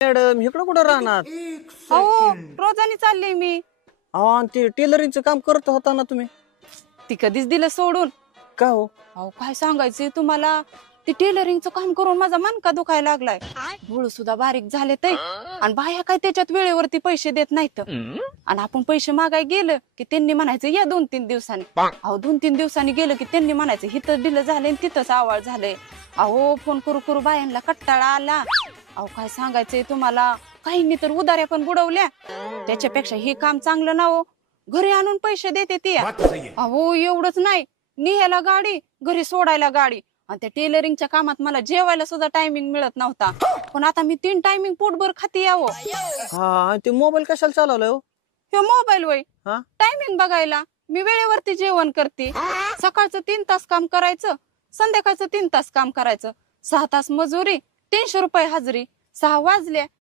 Madam इकडं कुठं राहणार? अहो रोजानी चालले मी. अहो आणि ते टेलरिंगचं काम करत होता ना तुम्ही? ती कधीच दिलं सोडून. का हो? अहो काय सांगायचंय तुम्हाला, ती टेलरिंगचं काम करून माझा मनका दुखायला लागलाय. डोळ सुद्धा बारीक झाले ते, आणि बाया काय त्याच्यात वेळेवरती पैसे देत नाहीत. आणि आपण पैसे मागाय गेलं की त्यांनी म्हणायचं या 2-3 दिवसांनी. अहो 2-3 दिवसांनी गेलं की त्यांनी म्हणायचं हिथं दिलं झालंय तिथंच आवाळ झालंय. अहो फोन करू करू बायांना कट्टाळा आला. अहो काय सांगायचंय तुम्हाला, काहींनी तर उधाऱ्या पण बुडवल्या. त्याच्यापेक्षा हे काम चांगलं ना हो, घरी आणून पैसे देते ती. अहो एवढंच नाही, निघायला गाडी, घरी सोडायला गाडी. आणि त्या टेलरिंगच्या कामात मला जेवायला सुद्धा टायमिंग मिळत नव्हता, पण आता मी 3 टायमिंग पोटभर खाते यावं. हा आणि ते मोबाईल कशाला चालवलाय हो? हे मोबाईल वय हा टायमिंग बघायला. मी वेळेवरती जेवण करते. सकाळचं 3 तास काम करायचं, संध्याकाळचं 3 तास काम करायचं. 6 तास मजुरी, 300 रुपये हजरी. 6 वाजल्या